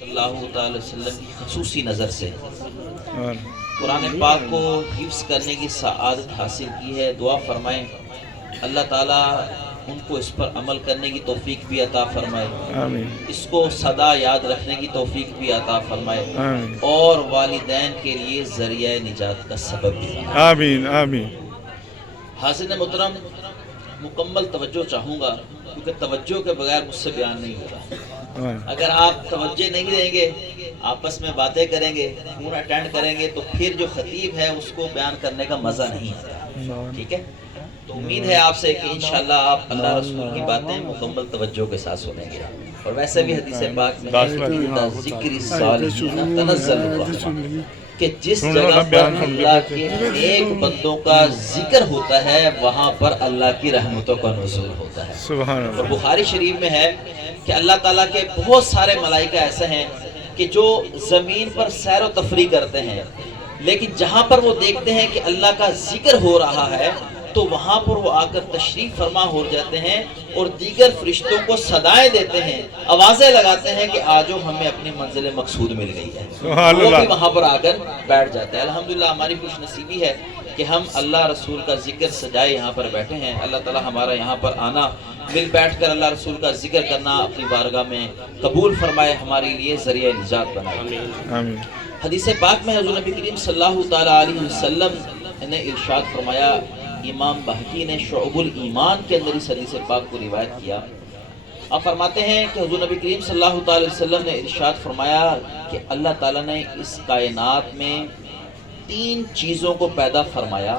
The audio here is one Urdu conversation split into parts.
صلی اللہ تعالی وسلم کی خصوصی نظر سے قرآن پاک کو حفظ کرنے کی سعادت حاصل کی ہے. دعا فرمائیں اللہ تعالیٰ ان کو اس پر عمل کرنے کی توفیق بھی عطا فرمائے, آمین اس کو سدا یاد رکھنے کی توفیق بھی عطا فرمائے, آمین اور والدین کے لیے ذریعہ نجات کا سبب بھی بنائے. آمین آمین. حاضرین محترم, مکمل توجہ چاہوں گا کیونکہ توجہ کے بغیر مجھ سے بیان نہیں ہوگا. اگر آپ توجہ نہیں دیں گے, آپس میں باتیں کریں گے, فون اٹینڈ کریں گے, تو پھر جو خطیب ہے اس کو بیان کرنے کا مزہ نہیں آتا. ٹھیک ہے, تو امید ہے آپ سے کہ انشاءاللہ آپ اللہ رسول کی باتیں مکمل توجہ کے ساتھ سنیں گے. اور ویسے بھی حدیث پاک میں ہے ذکر الصالحین تنزل الرحمہ, کہ جس جگہ پر اللہ کے نیک بندوں کا ذکر ہوتا ہے وہاں پر اللہ کی رحمتوں کا نزول ہوتا ہے. سبحان اور اللہ. بخاری شریف میں ہے کہ اللہ تعالیٰ کے بہت سارے ملائکہ ایسے ہیں کہ جو زمین پر سیر و تفریح کرتے ہیں, لیکن جہاں پر وہ دیکھتے ہیں کہ اللہ کا ذکر ہو رہا ہے تو وہاں پر وہ آ کر تشریف فرما ہو جاتے ہیں اور دیگر فرشتوں کو صدائیں دیتے ہیں, آوازیں لگاتے ہیں کہ آجو ہمیں اپنی منزل مقصود مل گئی ہے. سبحان وہ بھی اللہ. وہاں پر آ کر بیٹھ جاتے ہیں. الحمدللہ ہماری خوش نصیبی ہے کہ ہم اللہ رسول کا ذکر سجائے یہاں پر بیٹھے ہیں. اللہ تعالی ہمارا یہاں پر آنا, مل بیٹھ کر اللہ رسول کا ذکر کرنا اپنی بارگاہ میں قبول فرمائے, ہمارے لیے ذریعہ نجات بنائے. آمین. حدیث پاک میں حضور نبی کریم صلی اللہ تعالی علیہ وسلم نے ارشاد فرمایا, امام بہقی نے شعب الایمان کے اندر اس حدیث پاک کو روایت کیا. آپ فرماتے ہیں کہ حضور نبی کریم صلی اللہ تعالی وسلم نے ارشاد فرمایا کہ اللہ تعالیٰ نے اس کائنات میں 3 چیزوں کو پیدا فرمایا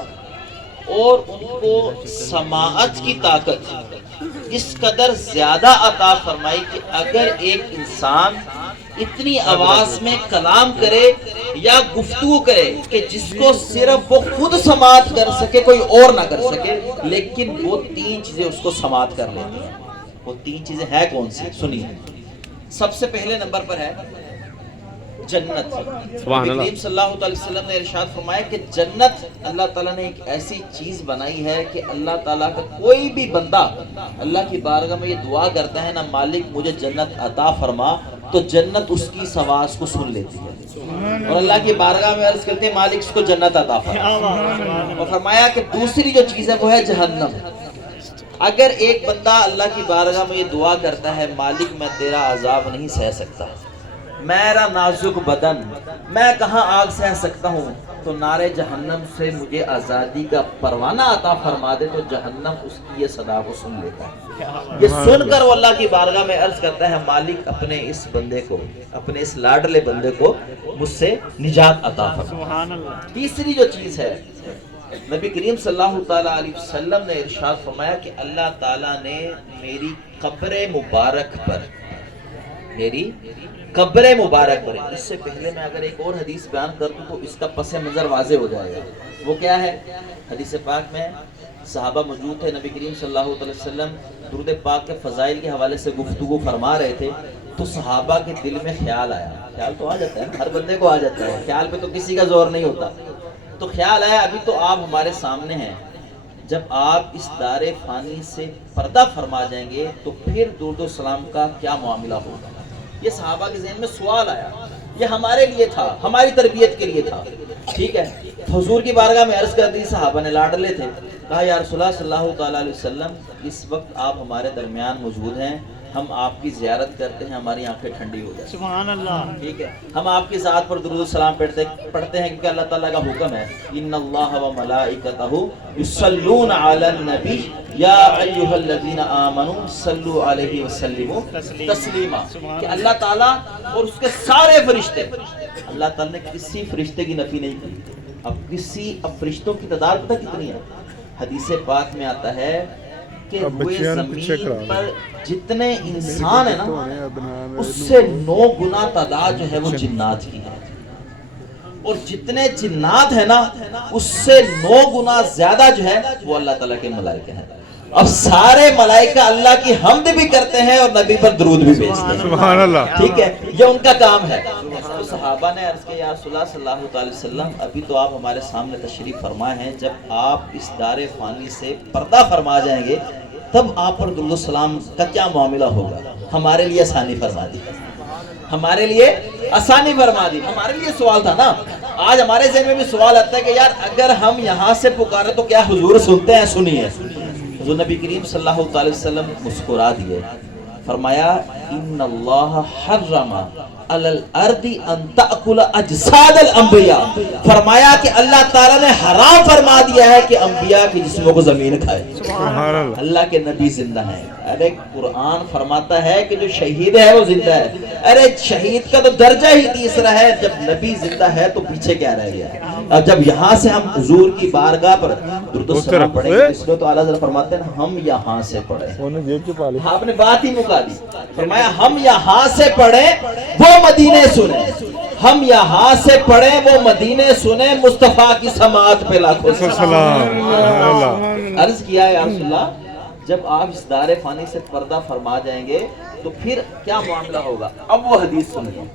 اور ان کو سماعت کی طاقت اس قدر زیادہ عطا فرمائی کہ اگر ایک انسان اتنی آواز میں کلام کرے یا گفتگو کرے کہ جس کو صرف وہ خود سماعت کر سکے, کوئی اور نہ کر سکے, لیکن وہ 3 چیزیں اس کو سماعت کر لیتی ہیں. وہ 3 چیزیں ہیں کون سی سنیے. سب سے پہلے نمبر پر ہے جنت. نبی کریم صلی اللہ علیہ وسلم نے ارشاد فرمایا کہ جنت اللہ تعالیٰ نے ایک ایسی چیز بنائی ہے کہ اللہ تعالیٰ کا کوئی بھی بندہ اللہ کی بارگاہ میں یہ دعا کرتا ہے نا, مالک مجھے جنت عطا فرما, تو جنت اس کی آواز کو سن لیتی ہے اور اللہ کی بارگاہ میں عرض کرتے ہیں مالک اس کو جنت عطا فرما. اور فرمایا کہ دوسری جو چیز ہے وہ ہے جہنم. اگر ایک بندہ اللہ کی بارگاہ میں یہ دعا کرتا ہے, مالک میں تیرا عذاب نہیں سہ سکتا, میرا نازک بدن میں کہاں آگ سہ سکتا ہوں, تو نارے جہنم سے مجھے آزادی کا پروانہ عطا فرما دے, تو جہنم اس کی یہ صدا کو سن لیتا ہے. یہ سن کر وہ اللہ کی بارگاہ میں عرض کرتا ہے مالک اپنے اس بندے کو, اپنے اس لاڈلے بندے کو مجھ سے نجات عطا فرما. تیسری جو چیز ہے, نبی کریم صلی اللہ تعالیٰ علیہ وسلم نے ارشاد فرمایا کہ اللہ تعالیٰ نے میری قبر مبارک پر, میری قبر مبارک پر, اس سے پہلے میں اگر ایک اور حدیث بیان کر دوں تو اس کا پس منظر واضح ہو جائے گا. وہ کیا ہے؟ حدیث پاک میں صحابہ موجود تھے, نبی کریم صلی اللہ علیہ وسلم درود پاک کے فضائل کے حوالے سے گفتگو فرما رہے تھے, تو صحابہ کے دل میں خیال آیا. خیال تو آ جاتا ہے, ہر بندے کو آ جاتا ہے, خیال پہ تو کسی کا زور نہیں ہوتا. تو خیال آیا ابھی تو آپ ہمارے سامنے ہیں, جب آپ اس دار فانی سے پردہ فرما جائیں گے تو پھر درود و سلام کا کیا معاملہ ہوگا. یہ صحابہ کے ذہن میں سوال آیا, یہ ہمارے لیے تھا, ہماری تربیت کے لیے تھا. ٹھیک ہے, حضور کی بارگاہ میں عرض کر دی, صحابہ نے لاڈلے تھے, کہا یا رسول اللہ صلی اللہ تعالیٰ علیہ وسلم اس وقت آپ ہمارے درمیان موجود ہیں, ہم آپ کی زیارت کرتے ہیں, ہماری آنکھیں ٹھنڈی ہو جائیں. سبحان اللہ. ٹھیک ہے, ہم آپ کی ذات پر درود و سلام پڑھتے ہیں کیونکہ اللہ تعالیٰ کا حکم ہے, ان اللہ و ملائکتہ یصلون علی النبی یا ایھا الذین آمنوا صلوا علیہ وسلموا تسلیما, کہ اللہ تعالیٰ اور اس کے سارے فرشتے, اللہ تعالیٰ نے کسی فرشتے کی نفی نہیں کی. اب فرشتوں کی تعداد پتہ کتنی ہے؟ حدیث پاک میں آتا ہے کہ روئے زمین پر جتنے انسان ہیں نا, اس سے 9 گنا تعداد جو ہے وہ جنات کی ہے, اور جتنے جنات ہیں نا اس سے 9 گنا زیادہ جو ہے وہ اللہ تعالیٰ کے ملائکہ ہیں. اب سارے ملائکہ اللہ کی حمد بھی کرتے ہیں اور نبی پر درود بھی بھیجتے ہیں. سبحان اللہ. ٹھیک ہے, یہ ان کا کام ہے. تو صحابہ نے عرض کیا یا رسول اللہ صلی اللہ علیہ وسلم ابھی تو آپ ہمارے سامنے تشریف فرمائے ہیں, جب آپ اس دار فانی سے پردہ فرما جائیں گے تب آپ پر درود و سلام کا کیا معاملہ ہوگا, ہمارے لیے آسانی فرما دی. ہمارے لیے آسانی فرما دی. ہمارے لیے سوال تھا نا. آج ہمارے ذہن میں بھی سوال آتا ہے کہ یار اگر ہم یہاں سے پکارے تو کیا حضور سنتے ہیں؟ سنیے. حضور نبی کریم صلی اللہ علیہ وسلم مسکرا دیے, فرمایا ان اللہ حرم علی الارض ان تأکل اجساد الانبیاء. فرمایا کہ اللہ تعالیٰ نے حرام فرما دیا ہے کہ انبیاء کے جسموں کو زمین کھائے. اللہ کے نبی زندہ ہیں. ارے قرآن فرماتا ہے کہ جو شہید ہے وہ زندہ ہے. ارے شہید کا تو درجہ ہی تیسرا ہے, جب نبی زندہ ہے تو پیچھے کیا رہ گیا. اب جب یہاں سے ہم حضور کی بارگاہ پر درود و سلام پڑھیں گے, اس لیے تو اعلیٰ حضرت فرماتے ہیں ہم یہاں سے پڑھیں. آپ نے بات ہی مکا دی. فرمایا ہم یہاں سے پڑھیں وہ مدینے سنیں, ہم یہاں سے پڑھیں وہ مدینے سنیں, مصطفیٰ کی سماعت پہ لاکھوں سلام. عرض کیا ہے یا رسول اللہ, جب آپ اس دار فانی سے پردہ فرما جائیں گے تو پھر کیا معاملہ ہوگا؟ اب وہ حدیث سنیے.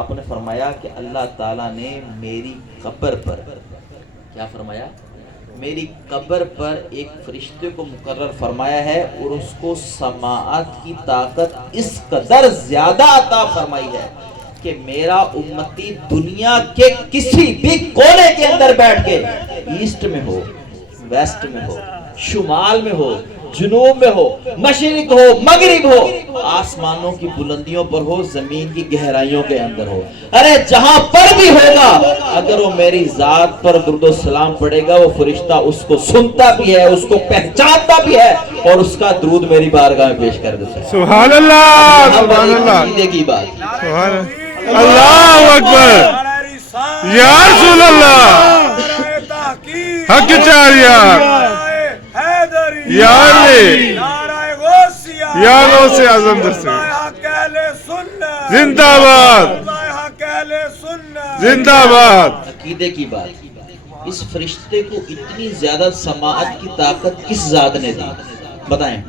آپ نے فرمایا کہ اللہ تعالیٰ نے میری قبر پر کیا فرمایا؟ میری قبر پر ایک فرشتے کو مقرر فرمایا ہے اور اس کو سماعت کی طاقت اس قدر زیادہ عطا فرمائی ہے کہ میرا امتی دنیا کے کسی بھی کونے کے اندر بیٹھ کے, ایسٹ میں ہو, ویسٹ میں ہو, شمال میں ہو, جنوب میں ہو, مشرق ہو, مغرب ہو, آسمانوں کی بلندیوں پر ہو, زمین کی گہرائیوں کے اندر ہو, ارے جہاں پر بھی ہوگا, اگر وہ میری ذات پر درود و سلام پڑے گا, وہ فرشتہ اس کو سنتا بھی ہے, اس کو پہچانتا بھی ہے اور اس کا درود میری بارگاہ میں پیش کر دیتا ہے. سبحان اللہ, سبحان اللہ, کی بات. اللہ اکبر, یا رسول اللہ, حق چاریہ, یا علی, یا غوث اعظم زندہ باد, زندہ باد. عقیدے کی بات. اس فرشتے کو اتنی زیادہ سماعت کی طاقت کس ذات نے دی؟ بتائیں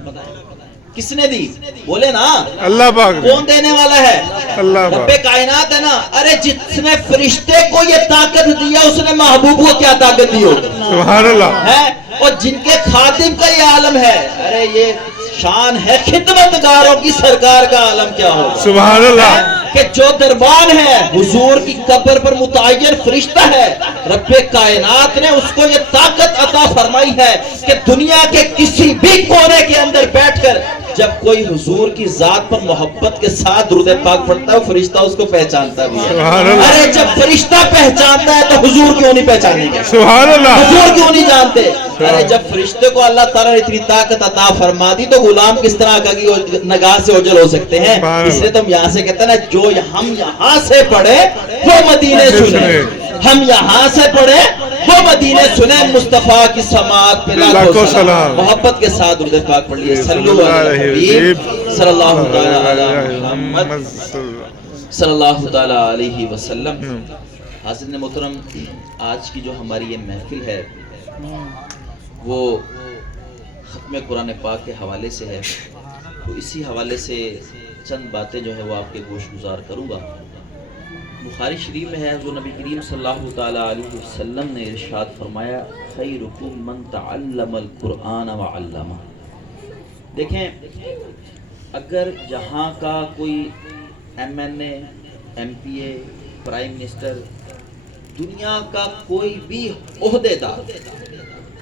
کس نے دی؟ بولے نا اللہ پاک. کون دینے والا ہے؟ اللہ پاک. رب کائنات ہے نا. ارے جس نے فرشتے کو یہ طاقت دیا اس نے محبوب کو کیا طاقت دی ہوگی؟ سبحان اللہ ہے. اور جن کے خادم کا یہ عالم ہے, ارے یہ شان ہے خدمتگاروں کی, سرکار کا عالم کیا ہوگا؟ سبحان اللہ. کہ جو دربان ہے حضور کی قبر پر متعین فرشتہ ہے, رب کائنات نے اس کو یہ طاقت عطا فرمائی ہے کہ دنیا کے کسی بھی کونے کے اندر بیٹھ کر جب کوئی حضور کی ذات پر محبت کے ساتھ درود پاک پڑھتا ہے, فرشتہ اس کو پہچانتا بھی ہے. ارے جب فرشتہ پہچانتا ہے تو حضور کیوں نہیں پہچانیں گے؟ سبحان اللہ. حضور کیوں نہیں جانتے؟ ارے جب فرشتے کو اللہ تعالیٰ نے اتنی طاقت عطا فرما دی تو غلام کس طرح کا نگاہ سے اوجھل ہو سکتے ہیں؟ اس لیے تم یہاں سے کہتے ہیں نا, جو ہم یہاں سے پڑھے وہ مدینے سنے, ہم یہاں سے پڑھے وہ مدینے سنے, مصطفیٰ کی سماعت پہ لاکھوں سلام. محبت کے ساتھ درود پاک پڑھ لیے. صلو علی الحبیب صلی اللہ تعالی علی محمد صلی اللہ تعالی علیہ وسلم. حاضرین محترم, آج کی جو ہماری یہ محفل ہے وہ ختم قرآن پاک کے حوالے سے ہے. تو اسی حوالے سے چند باتیں جو ہے وہ آپ کے گوش گزار کروں گا. بخاری شریف میں ہے, حضور نبی کریم صلی اللہ تعالی علیہ وسلم نے ارشاد فرمایا خیرکم من تعلم القرآن وعلمہ. دیکھیں, اگر جہاں کا کوئی ایم این اے, ایم پی اے, پرائم منسٹر, دنیا کا کوئی بھی عہدے دار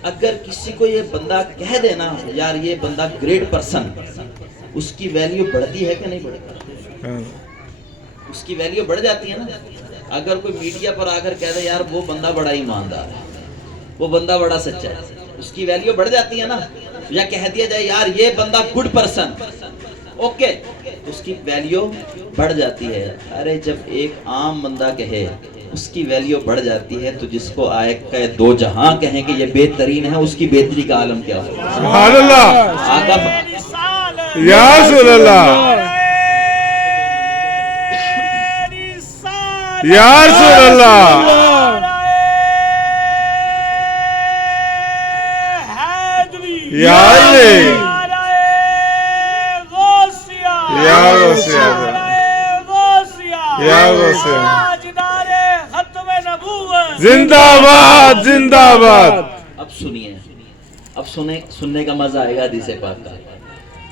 اگر کسی کو یہ بندہ کہہ دینا یار یہ بندہ گریٹ پرسن, اس کی ویلیو بڑھتی ہے کہ نہیں بڑھتی؟ اس کی ویلیو بڑھ جاتی ہے نا. اگر کوئی میڈیا پر آ کر کہہ دے یار وہ بندہ بڑا ایماندار ہے, وہ بندہ بڑا سچا ہے, اس کی ویلیو بڑھ جاتی ہے نا. یا کہہ دیا جائے یار یہ بندہ گڈ پرسن, اوکے, اس کی ویلیو بڑھ جاتی ہے. ارے جب ایک عام بندہ کہے اس کی ویلیو بڑھ جاتی ہے, تو جس کو آئے کہ دو جہاں کہیں کہ یہ بہترین ہے, اس کی بہتری کا عالم کیا ہو؟ سبحان اللہ. آقا یا رسول اللہ, یا رسول اللہ, یا علی, یا غوث اعظم, یا غوث اعظم, زندہ باد, زندہ باد. اب سنیے, اب سننے کا مزہ آئے گا حدیث پاک کا.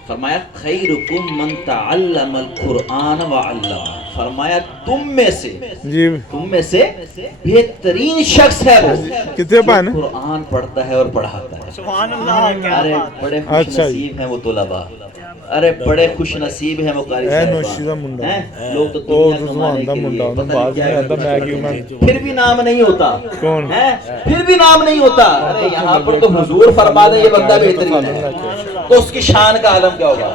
فرمایا خیرکم من تعلم القرآن وعلمہ. فرمایا تم میں سے بہترین شخص ہے وہ کتنے پان جو قرآن پڑھتا ہے اور پڑھاتا ہے. سبحان اللہ. ارے بڑے خوش نصیب ہیں وہ طلباء, ارے بڑے خوش نصیب ہیں وہ قاری صاحب. لوگ تو دنیا کمانے کے لیے پتہ نہیں کیا, پھر بھی نام نہیں ہوتا, پھر بھی نام نہیں ہوتا. ارے یہاں پر تو حضور فرما دے یہ بندہ بہترین ہے تو اس کی شان کا عالم کیا ہوگا.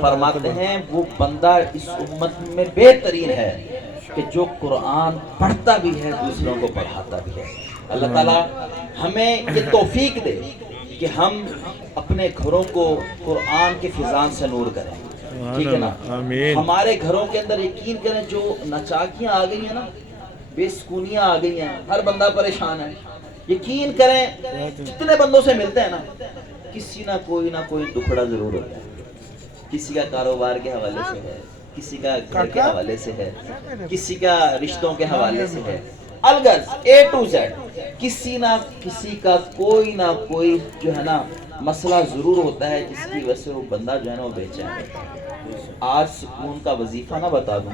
فرماتے ہیں وہ بندہ اس امت میں بہترین ہے کہ جو قرآن پڑھتا بھی ہے دوسروں کو پڑھاتا بھی ہے. اللہ تعالیٰ ہمیں یہ توفیق دے کہ ہم اپنے گھروں کو قرآن کے فیضان سے نور کریں. ٹھیک ہے نا, ہمارے گھروں کے اندر یقین کریں جو نچاکیاں آ گئی ہیں نا, بے سکونیاں آ گئی ہیں, ہر بندہ پریشان ہے. یقین کریں جتنے بندوں سے ملتے ہیں نا, کسی نہ کوئی دکھڑا ضرور ہوتا ہے. کسی کا کاروبار کے حوالے سے ہے, کسی کا گھر کے حوالے سے ہے, کسی کا رشتوں کے حوالے سے ہے. الغرض A to Z کسی نہ کسی کا کوئی نہ کوئی جو ہے نا مسئلہ ضرور ہوتا ہے جس کی وجہ سے وہ بندہ جو ہے نا وہ بے چین ہوتا ہے. آج سکون کا وظیفہ نہ بتا دوں,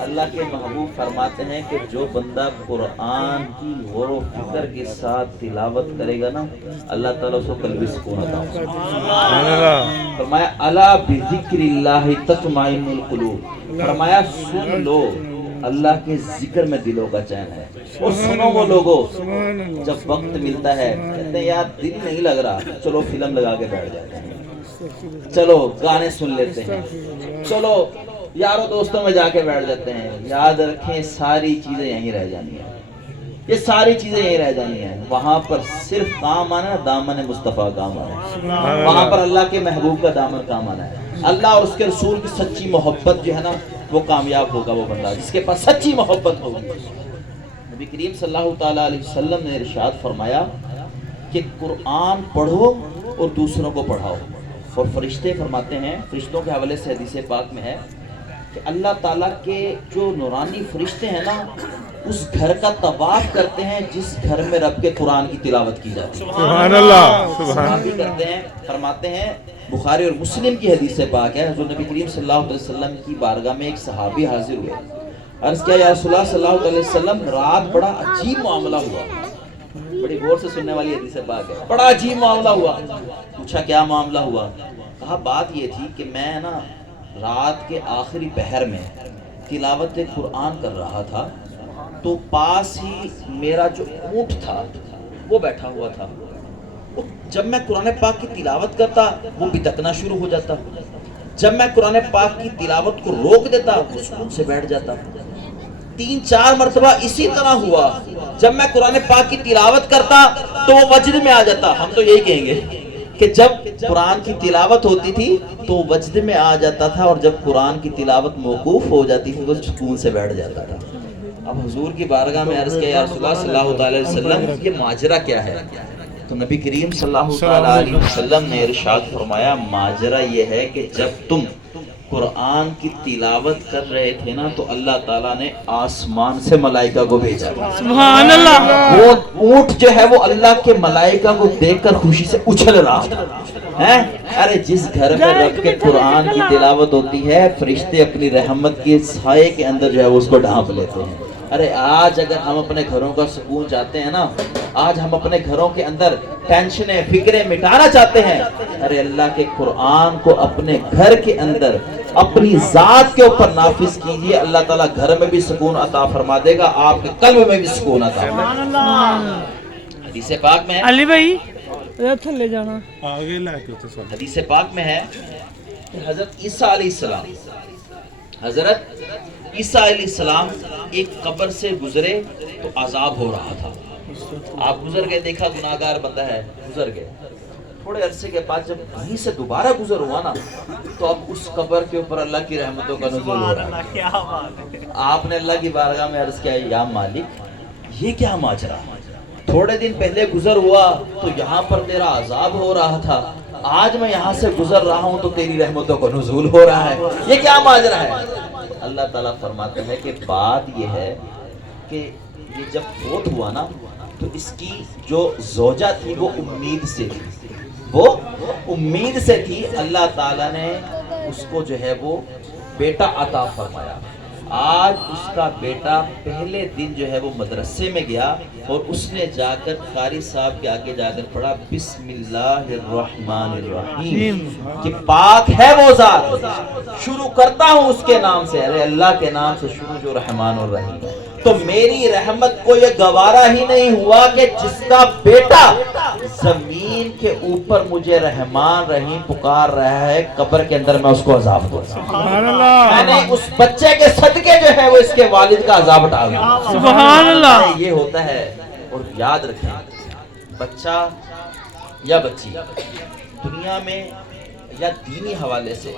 اللہ کے محبوب فرماتے ہیں کہ جو بندہ قرآن کی غور و فکر کے ساتھ تلاوت کرے گا نا, اللہ تعالیٰ اس کو قلبی سکون عطا فرمائے. فرمایا الا بذکر اللہ تطمئن القلوب. فرمایا سن لو اللہ کے ذکر میں دلوں کا چین ہے. اور سنو وہ لوگوں جب وقت ملتا ہے کہتے ہیں یار دل نہیں لگ رہا, چلو فلم لگا کے بیٹھ جاتے ہیں, چلو گانے سن لیتے ہیں, چلو یاروں دوستوں میں جا کے بیٹھ جاتے ہیں. یاد رکھیں ساری چیزیں یہیں رہ جانی ہیں, یہ ساری چیزیں یہیں رہ جانی ہیں. وہاں پر صرف کام آنا ہے دامن مصطفیٰ کام آنا ہے, وہاں پر اللہ کے محبوب کا دامن کام آنا ہے. اللہ اور اس کے رسول کی سچی محبت جو ہے نا وہ کامیاب ہوگا وہ بندہ جس کے پاس سچی محبت ہوگی. نبی کریم صلی اللہ تعالیٰ علیہ وسلم نے ارشاد فرمایا کہ قرآن پڑھو اور دوسروں کو پڑھاؤ. اور فرشتے فرماتے ہیں, فرشتوں کے حوالے سے حدیث پاک میں ہے کہ اللہ تعالیٰ کے جو نورانی فرشتے ہیں نا اس گھر کا طواف کرتے ہیں جس گھر میں رب کے قرآن کی تلاوت کی جاتی ہے. سبحان اللہ, سبحان اللہ کرتے ہیں. فرماتے ہیں بخاری اور مسلم کی حدیث پاک ہے, حضور نبی کریم صلی اللہ علیہ وسلم کی بارگاہ میں ایک صحابی حاضر ہوئے. عرض کیا یا رسول اللہ صلی اللہ علیہ وسلم رات بڑا عجیب معاملہ ہوا. بڑی غور سے سننے والی حدیث پاک ہے. بڑا عجیب معاملہ ہوا. پوچھا کیا معاملہ ہوا؟ کہا بات یہ تھی کہ میں نا رات کے آخری پہر میں تلاوت قرآن کر رہا تھا تو پاس ہی میرا جو اونٹ تھا وہ بیٹھا ہوا تھا. جب میں قرآن پاک کی تلاوت کرتا وہ بتکنا شروع ہو جاتا, جب میں قرآن پاک کی تلاوت کو روک دیتا وہ سکون سے بیٹھ جاتا. 3-4 مرتبہ اسی طرح ہوا. جب میں قرآن پاک کی تلاوت کرتا تو وہ وجد میں آ جاتا. ہم تو یہی کہیں گے کہ جب قرآن کی تلاوت ہوتی تھی تو وجد میں آ جاتا تھا, اور جب قرآن کی تلاوت موقوف ہو جاتی تھی تو سکون سے بیٹھ جاتا تھا. اب حضور کی بارگاہ میں عرض کیا یا رسول اللہ صلی اللہ علیہ وسلم یہ ماجرا کیا ہے؟ تو نبی کریم صلی اللہ علیہ وسلم نے ارشاد فرمایا ماجرا یہ ہے کہ جب تم قرآن کی تلاوت کر رہے تھے نا تو اللہ تعالیٰ نے آسمان سے ملائکہ کو بھیجا. سبحان اللہ. وہ اونٹ جو ہے وہ اللہ کے ملائکہ کو دیکھ کر خوشی سے اچھل رہا تھا. ارے جس گھر میں رب کے قرآن کی تلاوت ہوتی ہے فرشتے اپنی رحمت کے سائے کے اندر جو ہے وہ اس کو ڈھانپ لیتے ہیں. ارے آج اگر ہم اپنے گھروں کا سکون چاہتے ہیں نا, آج ہم اپنے گھروں کے اندر ٹینشنیں فکریں مٹانا چاہتے ہیں, ارے اللہ کے قرآن کو اپنے گھر کے اندر اپنی ذات کے اوپر نافذ کیجئے. اللہ تعالیٰ گھر میں بھی سکون عطا فرما دے گا, آپ کے قلب میں بھی سکون عطا فرما دے گا. حدیث پاک میں علی بھائی تھلے جانا آگے لا کے حدیث پاک میں ہے کہ حضرت عیسیٰ علیہ السلام عیسیٰ علیہ السلام ایک قبر سے گزرے تو عذاب ہو رہا تھا. آپ گزر گئے, دیکھا گناہگار بندہ ہے, گزر گئے. تھوڑے عرصے کے بعد جب وہیں سے دوبارہ گزر ہوا نا تو اب اس قبر کے اوپر اللہ کی رحمتوں کا نزول ہو رہا ہے. آپ نے اللہ کی بارگاہ میں عرض کیا یا مالک یہ کیا ماجرا, تھوڑے دن پہلے گزر ہوا تو یہاں پر تیرا عذاب ہو رہا تھا, آج میں یہاں سے گزر رہا ہوں تو تیری رحمتوں کا نزول ہو رہا ہے, یہ کیا ماجرا ہے؟ اللہ تعالیٰ فرماتے ہیں کہ بات یہ ہے کہ یہ جب فوت ہوا نا تو اس کی جو زوجہ تھی وہ امید سے تھی. اللہ تعالیٰ نے اس کو جو ہے وہ بیٹا عطا فرمایا۔ آج اس کا بیٹا پہلے دن جو ہے وہ مدرسے میں گیا اور اس نے جا کر قاری صاحب کے آگے جا کر پڑھا بسم اللہ الرحمن الرحیم، کہ پاک ہے وہ ذات، شروع کرتا ہوں اس کے نام سے، ارے اللہ کے نام سے شروع جو رحمان الرحیم ہے۔ تو میری رحمت کو یہ گوارا ہی نہیں ہوا کہ جس کا بیٹا زمین کے اوپر مجھے رحمان رحیم پکار رہا ہے، قبر کے اندر میں اس کو عذاب دوں، میں نے اس بچے کے صدقے جو ہے وہ اس کے والد کا عذاب ہٹا دیا۔ سبحان اللہ۔ یہ ہوتا ہے۔ اور یاد رکھیں، بچہ یا بچی دنیا میں یا دینی حوالے سے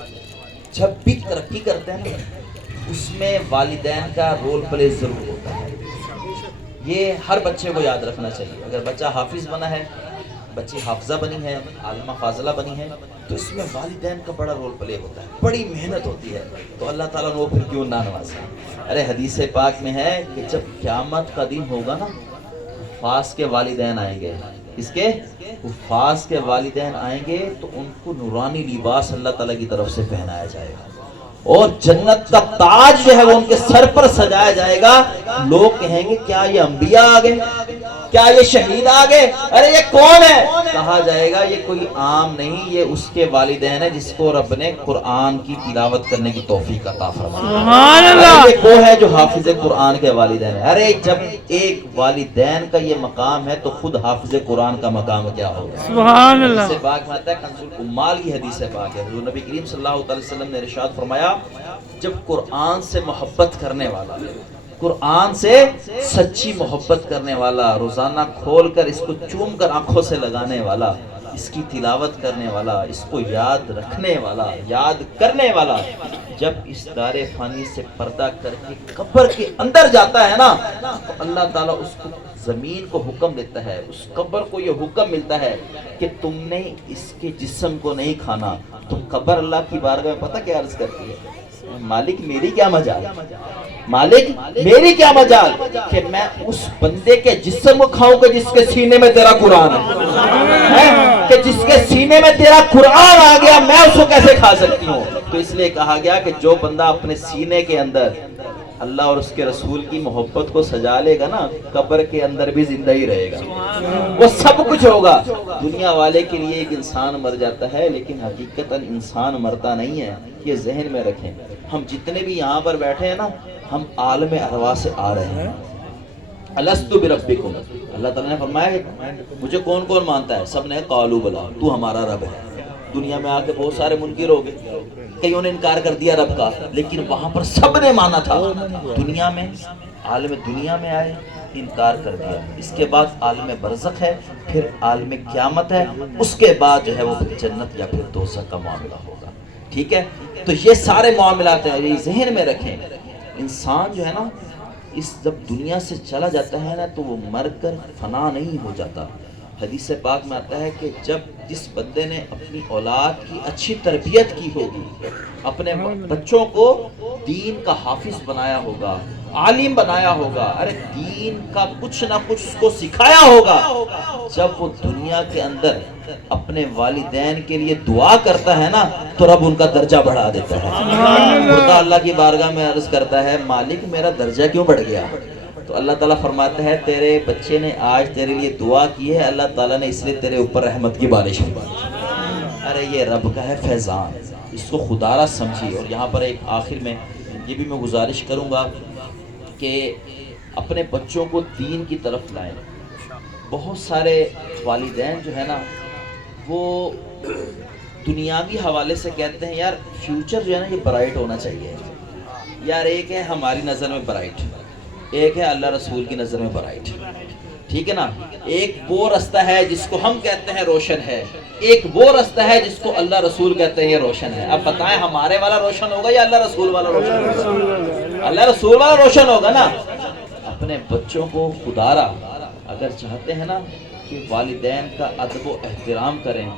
جب بھی ترقی کرتے ہیں اس میں والدین کا رول پلے ضرور ہوتا ہے۔ یہ ہر بچے کو یاد رکھنا چاہیے۔ اگر بچہ حافظ بنا ہے، بچی حافظہ بنی ہے، عالمہ فاضلہ بنی ہے، تو اس میں والدین کا بڑا رول پلے ہوتا ہے، بڑی محنت ہوتی ہے۔ تو اللہ تعالیٰ نے وہ پھر کیوں نہ نوازے۔ ارے حدیث پاک میں ہے کہ جب قیامت کا دن ہوگا نا، حفاظ کے والدین آئیں گے، اس کے حفاظ کے والدین آئیں گے تو ان کو نورانی لباس اللہ تعالیٰ کی طرف سے پہنایا جائے گا، اور جنت کا تاج جو ہے وہ ان کے سر پر سجایا جائے گا۔ لوگ کہیں گے کیا یہ انبیاء آ گئے، کیا یہ شہید آ گئے، ارے یہ کون ہے؟ کہا جائے گا یہ کوئی عام نہیں، یہ اس کے والدین ہے جس کو رب نے قرآن کی تلاوت کرنے کی توفیق عطا فرمائی۔ سبحان اللہ۔ یہ وہ ہے جو حافظ قرآن کے والدین ہیں۔ ارے جب ایک والدین کا یہ مقام ہے تو خود حافظ قرآن کا مقام کیا ہوگا؟ سبحان اللہ۔ حدیث پاک میں آتا ہے، کنز العمال کی حدیث پاک ہے، حضور نبی کریم صلی اللہ علیہ وسلم نے ارشاد فرمایا، جب قرآن سے محبت کرنے والا، قرآن سے سچی محبت کرنے والا، روزانہ کھول کر اس کو چوم کر آنکھوں سے لگانے والا، اس کی تلاوت کرنے والا، اس کو یاد رکھنے والا، یاد کرنے والا، جب اس دار فانی سے پردہ کر کے قبر کے اندر جاتا ہے نا، تو اللہ تعالیٰ اس کو زمین کو حکم دیتا ہے، اس قبر کو یہ حکم ملتا ہے کہ تم نے اس کے جسم کو نہیں کھانا۔ تو قبر اللہ کی بارگاہ میں پتہ کیا عرض کرتی ہے؟ مالک میری کیا مجال، مالک میری کیا مجال کہ میں اس بندے کے جسم کو کھاؤں کہ جس کے سینے میں تیرا قرآن ہے، کہ جس کے سینے میں تیرا قرآن آ گیا، میں اس کو کیسے کھا سکتی ہوں؟ تو اس لیے کہا گیا کہ جو بندہ اپنے سینے کے اندر اللہ اور اس کے رسول کی محبت کو سجا لے گا نا، قبر کے اندر بھی زندہ ہی رہے گا، وہ سب کچھ ہوگا۔ دنیا والے کے لیے ایک انسان مر جاتا ہے، لیکن حقیقتاً انسان مرتا نہیں ہے، یہ ذہن میں رکھیں۔ ہم جتنے بھی یہاں پر بیٹھے ہیں نا، ہم عالم ارواح سے آ رہے ہیں۔ الستو بربکم، اللہ تعالیٰ نے فرمایا مجھے کون کون مانتا ہے؟ سب نے قالوا بلا، تو ہمارا رب ہے۔ دنیا میں آ کے بہت سارے منکر ہو گئے، کئیوں نے انکار کر دیا رب کا، لیکن وہاں پر سب نے مانا تھا۔ دنیا میں، عالم دنیا میں آئے، انکار کر دیا، اس کے بعد عالم برزخ ہے، پھر عالم قیامت ہے، اس کے بعد جو ہے وہ جنت یا پھر دوزخ کا معاملہ ہوگا۔ ٹھیک ہے، تو یہ سارے معاملات ہیں، یہ ذہن میں رکھیں۔ انسان جو ہے نا، اس جب دنیا سے چلا جاتا ہے نا تو وہ مر کر فنا نہیں ہو جاتا۔ حدیث پاک میں آتا ہے کہ جب جس بندے نے اپنی اولاد کی اچھی تربیت کی ہوگی، اپنے بچوں کو دین کا حافظ بنایا ہوگا، عالم بنایا ہوگا، ارے دین کا کچھ نہ کچھ اس کو سکھایا ہوگا، جب وہ دنیا کے اندر اپنے والدین کے لیے دعا کرتا ہے نا تو رب ان کا درجہ بڑھا دیتا ہے۔ خدا اللہ کی بارگاہ میں عرض کرتا ہے مالک میرا درجہ کیوں بڑھ گیا؟ تو اللہ تعالیٰ فرماتا ہے تیرے بچے نے آج تیرے لیے دعا کی ہے، اللہ تعالیٰ نے اس لیے تیرے اوپر رحمت کی بارش فرمائی۔ ارے یہ رب کا ہے فیضان، اس کو خدا را سمجھی۔ اور یہاں پر ایک آخر میں یہ بھی میں گزارش کروں گا کہ اپنے بچوں کو دین کی طرف لائیں۔ بہت سارے والدین جو ہے نا وہ دنیاوی حوالے سے کہتے ہیں یار فیوچر جو ہے نا یہ برائٹ ہونا چاہیے، یار ایک ہے ہماری نظر میں برائٹ، ایک ہے اللہ رسول کی نظر میں برائٹ، ٹھیک ہے نا؟ ایک وہ رستہ ہے جس کو ہم کہتے ہیں روشن ہے، ایک وہ رستہ ہے جس کو اللہ رسول کہتے ہیں یہ روشن ہے۔ اب بتائیں ہمارے والا روشن ہوگا یا اللہ رسول والا روشن ہوگا؟ اللہ رسول والا روشن ہوگا نا۔ اپنے بچوں کو خدا را اگر چاہتے ہیں نا کہ والدین کا ادب و احترام کریں،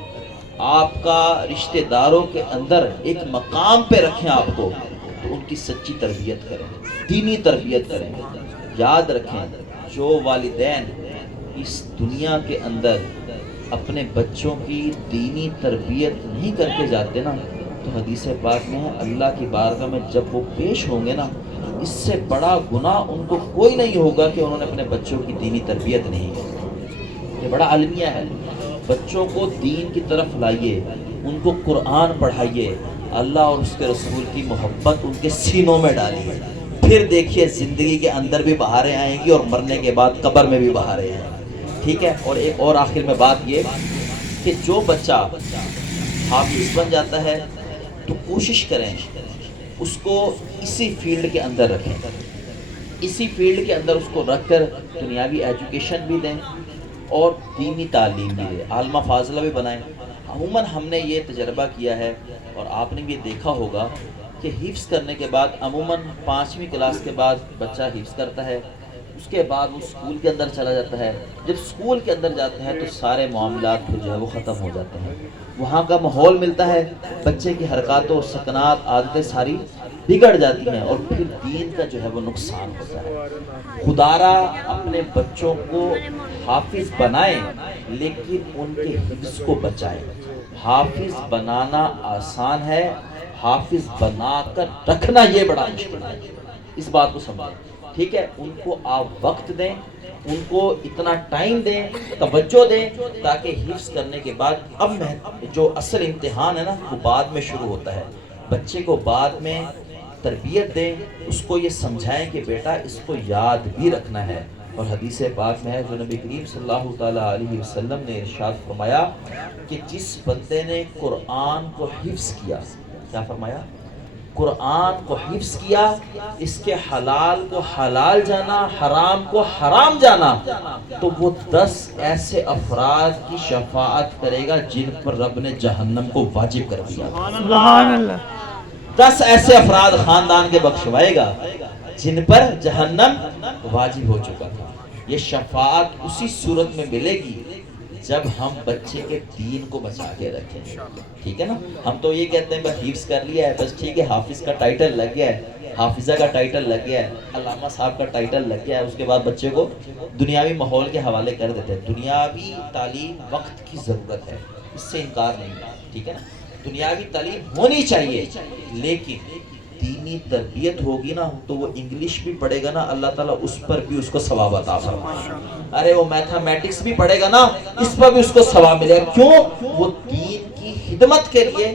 آپ کا رشتہ داروں کے اندر ایک مقام پہ رکھیں آپ کو، تو ان کی سچی تربیت کریں، دینی تربیت کریں۔ یاد رکھیں جو والدین اس دنیا کے اندر اپنے بچوں کی دینی تربیت نہیں کر کے جاتے نا، تو حدیث پاک میں ہے اللہ کی بارگاہ میں جب وہ پیش ہوں گے نا، اس سے بڑا گناہ ان کو کوئی نہیں ہوگا کہ انہوں نے اپنے بچوں کی دینی تربیت نہیں کی۔ یہ بڑا المیہ ہے، بچوں کو دین کی طرف لائیے، ان کو قرآن پڑھائیے، اللہ اور اس کے رسول کی محبت ان کے سینوں میں ڈالیے، پھر دیکھیے زندگی کے اندر بھی بہاریں آئیں گی اور مرنے کے بعد قبر میں بھی بہاریں آئیں گی، ٹھیک ہے۔ اور ایک اور آخر میں بات یہ کہ جو بچہ حافظ بن جاتا ہے تو کوشش کریں اس کو اسی فیلڈ کے اندر رکھیں، اسی فیلڈ کے اندر اس کو رکھ کر دنیاوی ایجوکیشن بھی دیں اور دینی تعلیم بھی دیں، عالمہ فاضلہ بھی بنائیں۔ عموماً ہم نے یہ تجربہ کیا ہے اور آپ نے بھی دیکھا ہوگا کہ حفظ کرنے کے بعد عموماً 5ویں کلاس کے بعد بچہ حفظ کرتا ہے، اس کے بعد وہ اسکول کے اندر چلا جاتا ہے۔ جب اسکول کے اندر جاتا ہے تو سارے معاملات پھر جو ہے وہ ختم ہو جاتے ہیں، وہاں کا ماحول ملتا ہے، بچے کی حرکات و سکنات عادتیں ساری بگڑ جاتی ہیں اور پھر دین کا جو ہے وہ نقصان ہوتا ہے۔ خدارا اپنے بچوں کو حافظ بنائیں لیکن ان کے حفظ کو بچائیں۔ حافظ بنانا آسان ہے، حافظ بنا کر رکھنا یہ بڑا مشکل ہے، اس بات کو سمجھیں، ٹھیک ہے۔ ان کو آپ وقت دیں، ان کو اتنا ٹائم دیں، توجہ دیں تاکہ حفظ کرنے کے بعد اب جو اصل امتحان ہے نا وہ بعد میں شروع ہوتا ہے، بچے کو بعد میں تربیت دیں، اس کو یہ سمجھائیں کہ بیٹا اس کو یاد بھی رکھنا ہے۔ اور حدیث پاک میں ہے جو نبی کریم صلی اللہ تعالیٰ علیہ وسلم نے ارشاد فرمایا کہ جس بندے نے قرآن کو حفظ کیا، کیا فرمایا؟ قرآن کو حفظ کیا، اس کے حلال کو حلال جانا، حرام کو حرام جانا، تو وہ 10 ایسے افراد کی شفاعت کرے گا جن پر رب نے جہنم کو واجب کر دیا۔ سبحان اللہ۔ 10 ایسے افراد خاندان کے بخشوائے گا جن پر جہنم واجب ہو چکا تھا۔ یہ شفاعت اسی صورت میں ملے گی جب ہم بچے کے دین کو بچا کے رکھیں، ٹھیک ہے نا۔ ہم تو یہ کہتے ہیں بس حفظ کر لیا ہے، بس ٹھیک ہے، حافظ کا ٹائٹل لگ گیا ہے، حافظہ کا ٹائٹل لگ گیا ہے، علامہ صاحب کا ٹائٹل لگ گیا ہے، اس کے بعد بچے کو دنیاوی ماحول کے حوالے کر دیتے ہیں۔ دنیاوی تعلیم وقت کی ضرورت ہے، اس سے انکار نہیں ہے، ٹھیک ہے نا۔ دنیاوی تعلیم ہونی چاہیے لیکن دینی تربیت ہوگی نا تو وہ انگلش بھی پڑھے گا نا، اللہ تعالیٰ اس پر بھی اس کو ثواب عطا فرمائے گا۔ ارے وہ میتھمیٹکس بھی پڑھے گا نا، اس پر بھی اس کو ثواب ملے گا۔ کیوں؟ وہ دین کی خدمت کے لیے،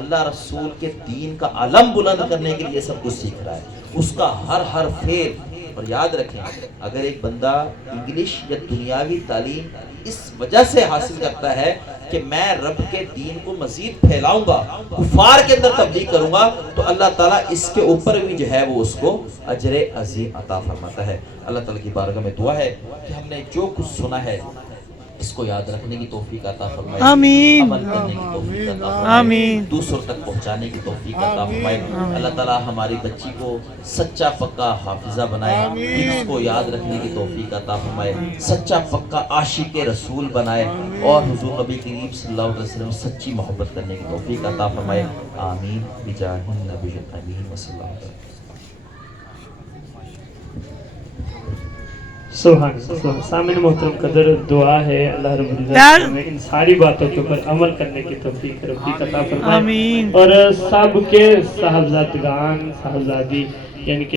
اللہ رسول کے دین کا علم بلند کرنے کے لیے سب کچھ سیکھ رہا ہے، اس کا ہر فعل۔ اور یاد رکھیں اگر ایک بندہ انگلش یا دنیاوی تعلیم اس وجہ سے حاصل کرتا ہے کہ میں رب کے دین کو مزید پھیلاؤں گا، کفار کے اندر تبلیغ کروں گا، تو اللہ تعالیٰ اس کے اوپر بھی جو ہے وہ اس کو اجر عظیم عطا فرماتا ہے۔ اللہ تعالیٰ کی بارگاہ میں دعا ہے کہ ہم نے جو کچھ سنا ہے اس کو یاد رکھنے کی توفیق عطا فرمائے، آمین، عمل کرنے کی توفیق عطا فرمائے، آمین، دوسروں تک پہنچانے کی توفیق عطا فرمائے۔ اللہ تعالیٰ ہماری بچی کو سچا پکا حافظہ بنائے، اس کو یاد رکھنے کی توفیق عطا فرمائے، سچا پکا عاشق رسول بنائے اور حضور نبی کریم صلی اللہ علیہ وسلم سچی محبت کرنے کی توفیق عطا فرمائے۔ آمین بجاہ النبی الامین صلی اللہ علیہ وسلم۔ سبحان اللہ۔ سامعین محترم قدر دعا ہے اللہ رب العزت ہمیں ان ساری باتوں کے اوپر عمل کرنے کی توفیق رفیق عطا فرمائے، آمین۔ اور سب کے صاحبزادگان صاحبزادی یعنی کہ